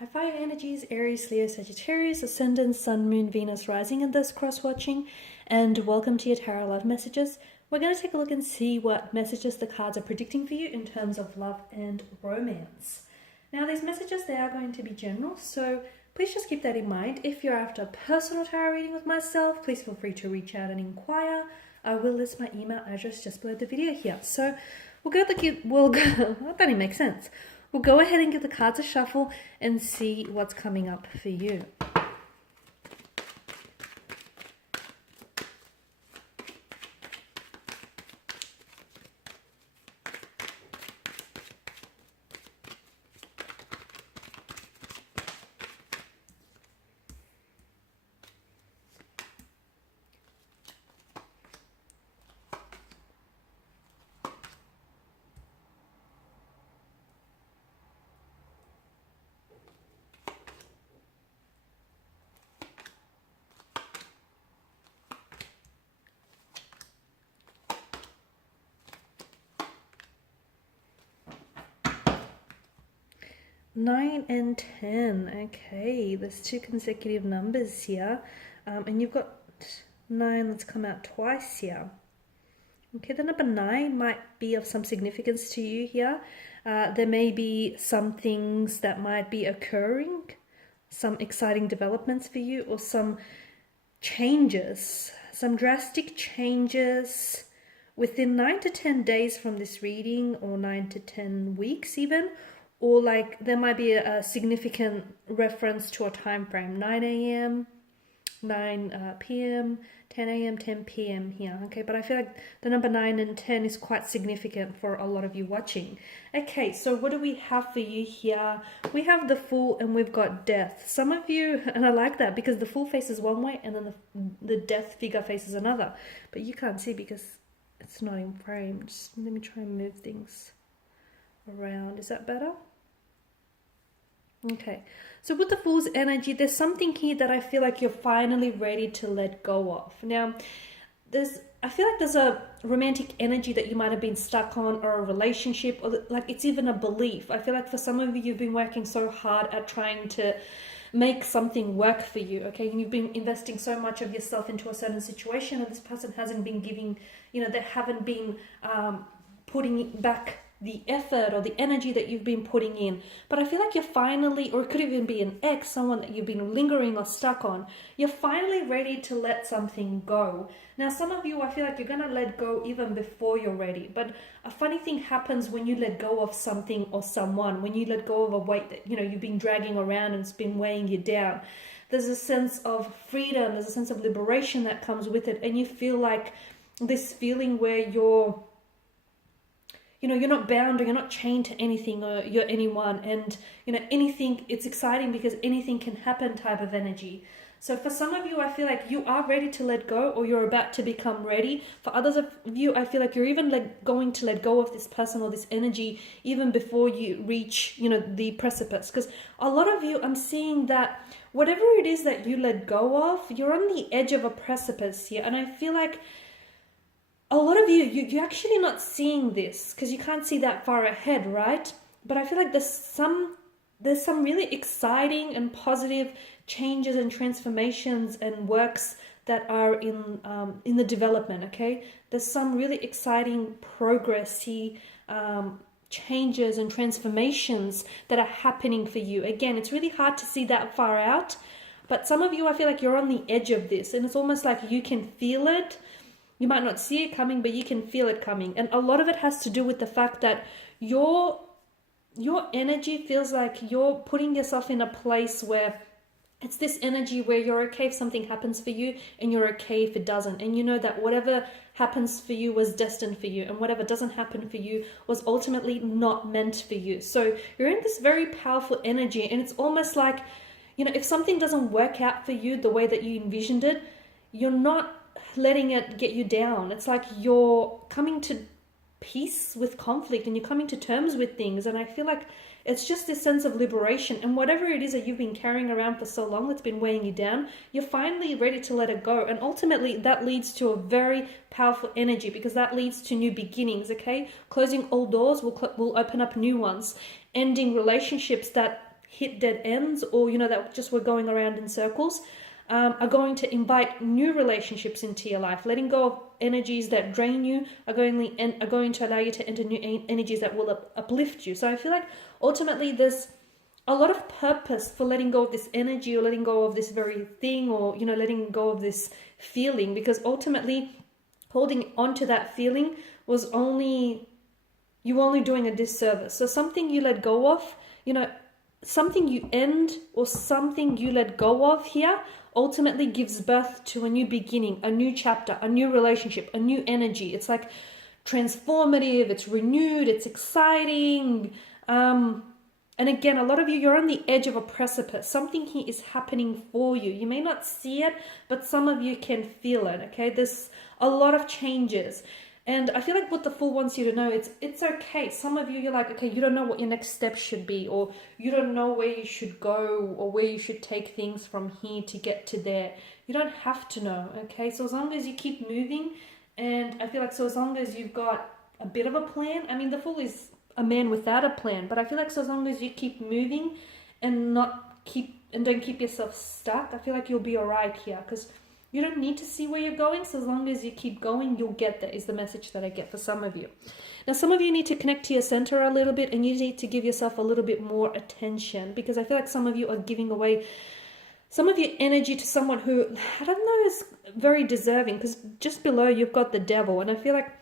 Hi, fire energies, Aries, Leo, Sagittarius, Ascendant, Sun, Moon, Venus, Rising, and those cross-watching. And welcome to your Tarot Love Messages. We're going to take a look and see what messages the cards are predicting for you in terms of love and romance. Now, these messages, they are going to be general, so please just keep that in mind. If you're after a personal tarot reading with myself, please feel free to reach out and inquire. I will list my email address just below the video here. So that didn't make sense. We'll go ahead and give the cards a shuffle and see what's coming up for you. Nine and 10. Okay, there's two consecutive numbers here. And you've got 9 that's come out twice here. Okay, the number 9 might be of some significance to you here. There may be some things that might be occurring, some exciting developments for you, or some changes, some drastic changes within 9 to 10 days from this reading, or 9 to 10 weeks even. Or like there might be a significant reference to a time frame, 9 a.m., 9 p.m., 10 a.m., 10 p.m. here. Okay, but I feel like the number 9 and 10 is quite significant for a lot of you watching. Okay, so what do we have for you here? We have the Fool and we've got Death. Some of you, and I like that because the Fool faces one way and then the Death figure faces another. But you can't see because it's not in frame. Just let me try and move things around. Is that better? Okay, so with the Fool's energy, there's something here that I feel like you're finally ready to let go of. Now, I feel like there's a romantic energy that you might have been stuck on, or a relationship, or like it's even a belief. I feel like for some of you, you've been working so hard at trying to make something work for you, okay? And you've been investing so much of yourself into a certain situation, and this person hasn't been giving, they haven't been putting back the effort or the energy that you've been putting in. But I feel like you're finally, or it could even be an ex, someone that you've been lingering or stuck on, you're finally ready to let something go. Now, some of you, I feel like you're going to let go even before you're ready. But a funny thing happens when you let go of something or someone, when you let go of a weight that, you've been dragging around and it's been weighing you down. There's a sense of freedom, there's a sense of liberation that comes with it. And you feel like this feeling where you're not bound or you're not chained to anything or you're anyone, and anything, it's exciting because anything can happen type of energy. So for some of you, I feel like you are ready to let go, or you're about to become ready. For others of you, I feel like you're even going to let go of this person or this energy even before you reach the precipice. Because a lot of you, I'm seeing that whatever it is that you let go of, you're on the edge of a precipice here. And I feel like a lot of you're actually not seeing this because you can't see that far ahead, right? But I feel like there's some really exciting and positive changes and transformations and works that are in the development, okay? There's some really exciting progressy changes and transformations that are happening for you. Again, it's really hard to see that far out, but some of you, I feel like you're on the edge of this, and it's almost like you can feel it. You might not see it coming, but you can feel it coming. And a lot of it has to do with the fact that your energy feels like you're putting yourself in a place where it's this energy where you're okay if something happens for you, and you're okay if it doesn't. And you know that whatever happens for you was destined for you, and whatever doesn't happen for you was ultimately not meant for you. So you're in this very powerful energy, and it's almost like, if something doesn't work out for you the way that you envisioned it, you're not letting it get you down. It's like you're coming to peace with conflict, and you're coming to terms with things. And I feel like it's just this sense of liberation, and whatever it is that you've been carrying around for so long that's been weighing you down, you're finally ready to let it go. And ultimately that leads to a very powerful energy, because that leads to new beginnings, okay? Closing old doors will open up new ones. Ending relationships that hit dead ends, or, you know, that just were going around in circles, are going to invite new relationships into your life. Letting go of energies that drain you are going to allow you to enter new energies that will uplift you. So I feel like ultimately there's a lot of purpose for letting go of this energy, or letting go of this very thing, or, you know, letting go of this feeling, because ultimately holding on to that feeling was only doing a disservice. So something you let go of, you know, something you end or something you let go of here ultimately gives birth to a new beginning, a new chapter, a new relationship, a new energy. It's like transformative, it's renewed, it's exciting. And again, a lot of you, you're on the edge of a precipice. Something here is happening for you. You may not see it, but some of you can feel it, okay? There's a lot of changes. And I feel like what the Fool wants you to know, it's okay. Some of you, you're like, okay, you don't know what your next step should be, or you don't know where you should go, or where you should take things from here to get to there. You don't have to know, okay? So as long as you keep moving, and I feel like so as long as you've got a bit of a plan, I mean, the Fool is a man without a plan, but I feel like so as long as you keep moving and don't keep yourself stuck, I feel like you'll be all right here, because you don't need to see where you're going. So as long as you keep going, you'll get there, is the message that I get for some of you. Now, some of you need to connect to your center a little bit, and you need to give yourself a little bit more attention, because I feel like some of you are giving away some of your energy to someone who, I don't know, is very deserving, because just below you've got the Devil, and I feel like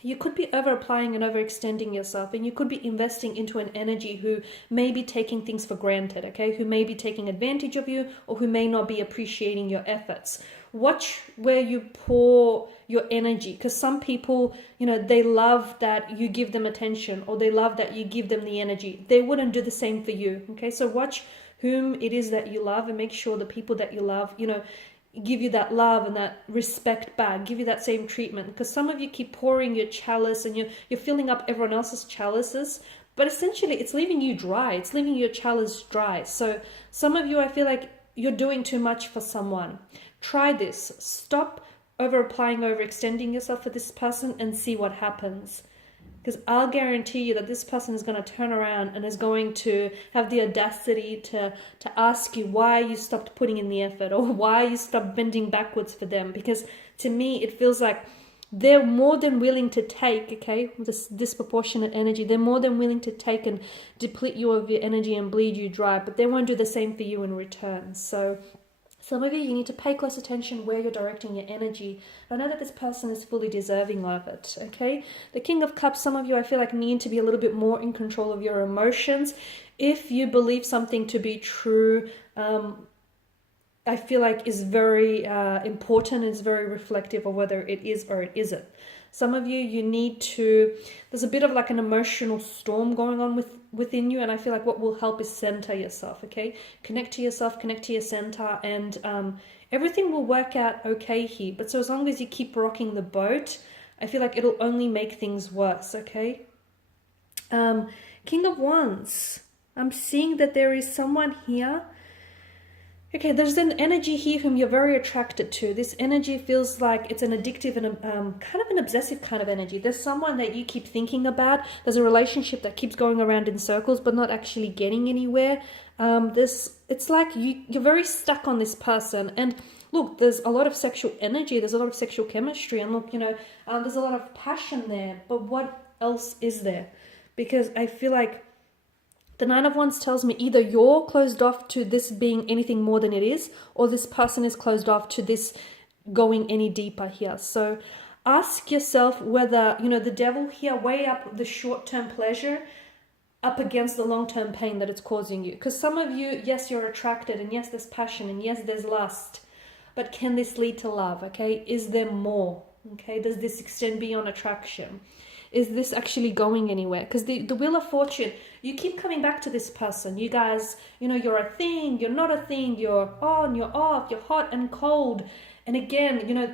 you could be over applying and overextending yourself, and you could be investing into an energy who may be taking things for granted, okay? Who may be taking advantage of you, or who may not be appreciating your efforts. Watch where you pour your energy, because some people, you know, they love that you give them attention, or they love that you give them the energy. They wouldn't do the same for you, okay? So watch whom it is that you love, and make sure the people that you love, you know, give you that love and that respect back, give you that same treatment, because some of you keep pouring your chalice, and you're filling up everyone else's chalices, but essentially it's leaving you dry. It's leaving your chalice dry. So some of you, I feel like you're doing too much for someone. Try this. Stop over applying, overextending yourself for this person, and see what happens. Because I'll guarantee you that this person is going to turn around and is going to have the audacity to ask you why you stopped putting in the effort, or why you stopped bending backwards for them. Because to me, it feels like they're more than willing to take, okay, this disproportionate energy. They're more than willing to take and deplete you of your energy and bleed you dry, but they won't do the same for you in return. So some of you need to pay close attention where you're directing your energy. I know that this person is fully deserving of it, okay? The King of Cups, some of you, I feel like, need to be a little bit more in control of your emotions. If you believe something to be true, I feel like is very important, is very reflective of whether it is or it isn't. Some of you, you need to, there's a bit of like an emotional storm going on within you, and I feel like what will help is center yourself, okay? Connect to yourself, connect to your center, and everything will work out okay here. But so as long as you keep rocking the boat, I feel like it'll only make things worse, okay? King of Wands, I'm seeing that there is someone here. Okay, there's an energy here whom you're very attracted to. This energy feels like it's an addictive and kind of an obsessive kind of energy. There's someone that you keep thinking about. There's a relationship that keeps going around in circles but not actually getting anywhere. It's like you're very stuck on this person. And look, there's a lot of sexual energy. There's a lot of sexual chemistry. And look, you know, there's a lot of passion there. But what else is there? Because I feel like the Nine of Wands tells me either you're closed off to this being anything more than it is, or this person is closed off to this going any deeper here. So ask yourself whether, you know, the Devil here, weigh up the short-term pleasure up against the long-term pain that it's causing you. Because some of you, yes, you're attracted, and yes, there's passion, and yes, there's lust. But can this lead to love, okay? Is there more, okay? Does this extend beyond attraction? Is this actually going anywhere? Because the Wheel of Fortune, you keep coming back to this person. You guys, you know, you're a thing, you're not a thing, you're on, you're off, you're hot and cold. And again, you know,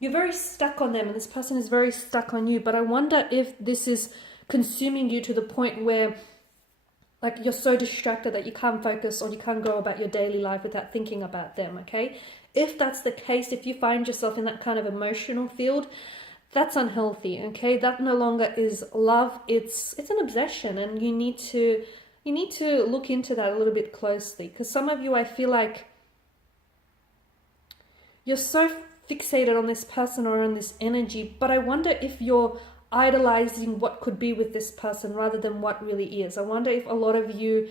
you're very stuck on them, and this person is very stuck on you. But I wonder if this is consuming you to the point where, like, you're so distracted that you can't focus, or you can't go about your daily life without thinking about them, okay? If that's the case, if you find yourself in that kind of emotional field, that's unhealthy, okay? That no longer is love. It's an obsession, and you need to you need to look into that a little bit closely, because some of you, I feel like you're so fixated on this person or on this energy, but I wonder if you're idolizing what could be with this person rather than what really is. I wonder if a lot of you,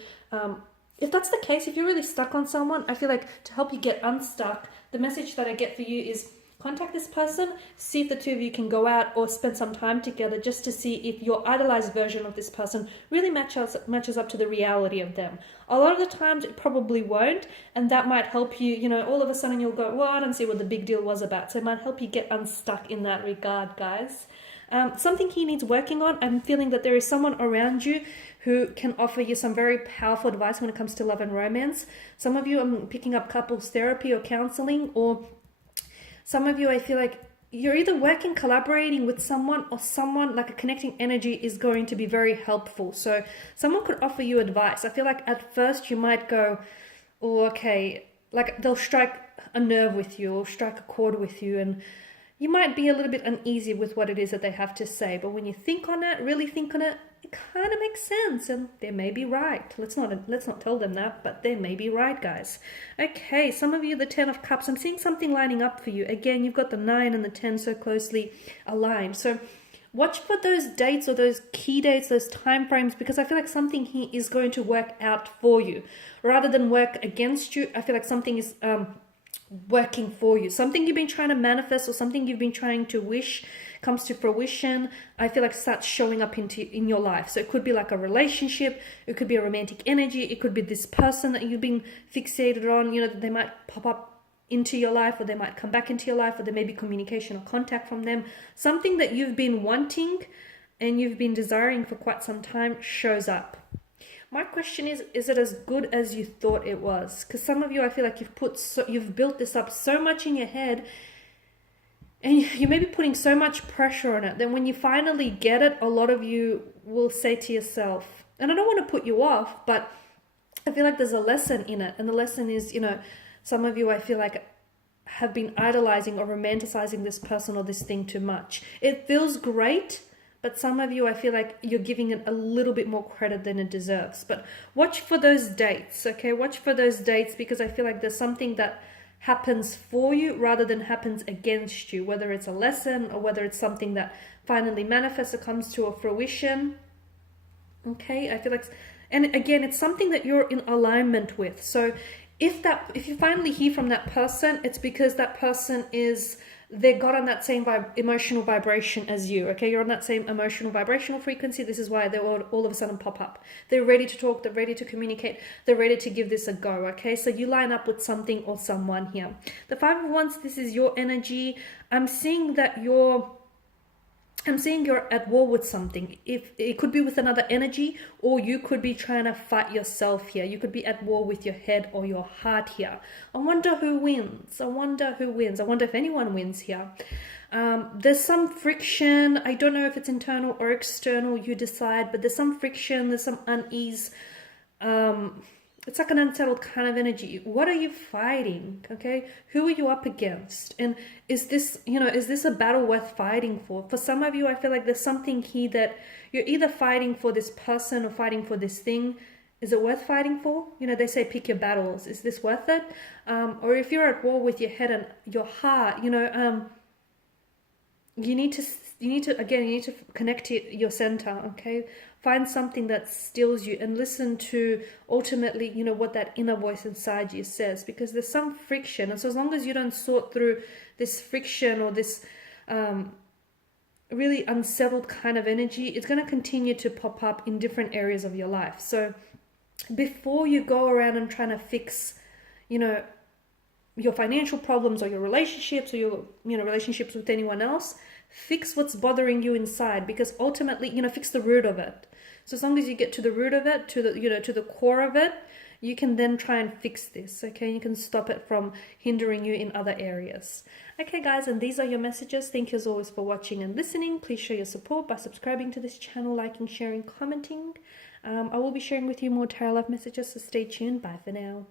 if that's the case, if you're really stuck on someone, I feel like to help you get unstuck, the message that I get for you is contact this person, see if the two of you can go out or spend some time together, just to see if your idolized version of this person really matches up to the reality of them. A lot of the times it probably won't, and that might help you, you know, all of a sudden you'll go, well, I don't see what the big deal was about. So it might help you get unstuck in that regard, guys. Something he needs working on. I'm feeling that there is someone around you who can offer you some very powerful advice when it comes to love and romance. Some of you are picking up couples therapy or counseling, or some of you, I feel like you're either working, collaborating with someone, or someone like a connecting energy is going to be very helpful. So someone could offer you advice. I feel like at first you might go, oh, okay, like they'll strike a nerve with you or strike a chord with you, and you might be a little bit uneasy with what it is that they have to say. But when you think on it, really think on it, it kind of makes sense, and they may be right. Let's not tell them that, but they may be right, guys. Okay, some of you, the 10 of Cups, I'm seeing something lining up for you. Again, you've got the 9 and the 10 so closely aligned. So watch for those dates or those key dates, those time frames, because I feel like something here is going to work out for you rather than work against you. I feel like something is working for you. Something you've been trying to manifest or something you've been trying to wish comes to fruition. I feel like starts showing up in your life. So it could be like a relationship, it could be a romantic energy, it could be this person that you've been fixated on, you know, that they might pop up into your life, or they might come back into your life, or there may be communication or contact from them. Something that you've been wanting and you've been desiring for quite some time shows up. My question is it as good as you thought it was? Because some of you, I feel like you've built this up so much in your head, and you may be putting so much pressure on it, then when you finally get it, a lot of you will say to yourself, and I don't want to put you off, but I feel like there's a lesson in it. And the lesson is, you know, some of you, I feel like, have been idolizing or romanticizing this person or this thing too much. It feels great, but some of you, I feel like you're giving it a little bit more credit than it deserves. But watch for those dates, okay? Watch for those dates, because I feel like there's something that happens for you rather than happens against you, whether it's a lesson or whether it's something that finally manifests or comes to a fruition. Okay, I feel like, and again, it's something that you're in alignment with. So if you finally hear from that person, it's because that person they got on that same emotional vibration as you, okay? You're on that same emotional vibrational frequency. This is why they all of a sudden pop up. They're ready to talk. They're ready to communicate. They're ready to give this a go, okay? So you line up with something or someone here. The 5 of Wands, this is your energy. I'm seeing you're at war with something. If it could be with another energy, or you could be trying to fight yourself here. You could be at war with your head or your heart here. I wonder who wins. I wonder if anyone wins here. There's some friction. I don't know if it's internal or external, you decide, but there's some friction, there's some unease. It's like an unsettled kind of energy. What are you fighting? Okay, who are you up against? And is this a battle worth fighting for? For some of you, I feel like there's something here that you're either fighting for this person or fighting for this thing. Is it worth fighting for? You know, they say pick your battles. Is this worth it? Or if you're at war with your head and your heart, you know, you need to connect to your center, okay? Find something that stills you and listen to ultimately, you know, what that inner voice inside you says, because there's some friction. And so as long as you don't sort through this friction or this really unsettled kind of energy, it's going to continue to pop up in different areas of your life. So before you go around and trying to fix, you know, your financial problems or your relationships or your, you know, relationships with anyone else, fix what's bothering you inside, because ultimately, you know, fix the root of it. So as long as you get to the root of it, to the core of it, you can then try and fix this, okay? You can stop it from hindering you in other areas. Okay, guys, and these are your messages. Thank you as always for watching and listening. Please show your support by subscribing to this channel, liking, sharing, commenting. I will be sharing with you more tarot love messages, so stay tuned. Bye for now.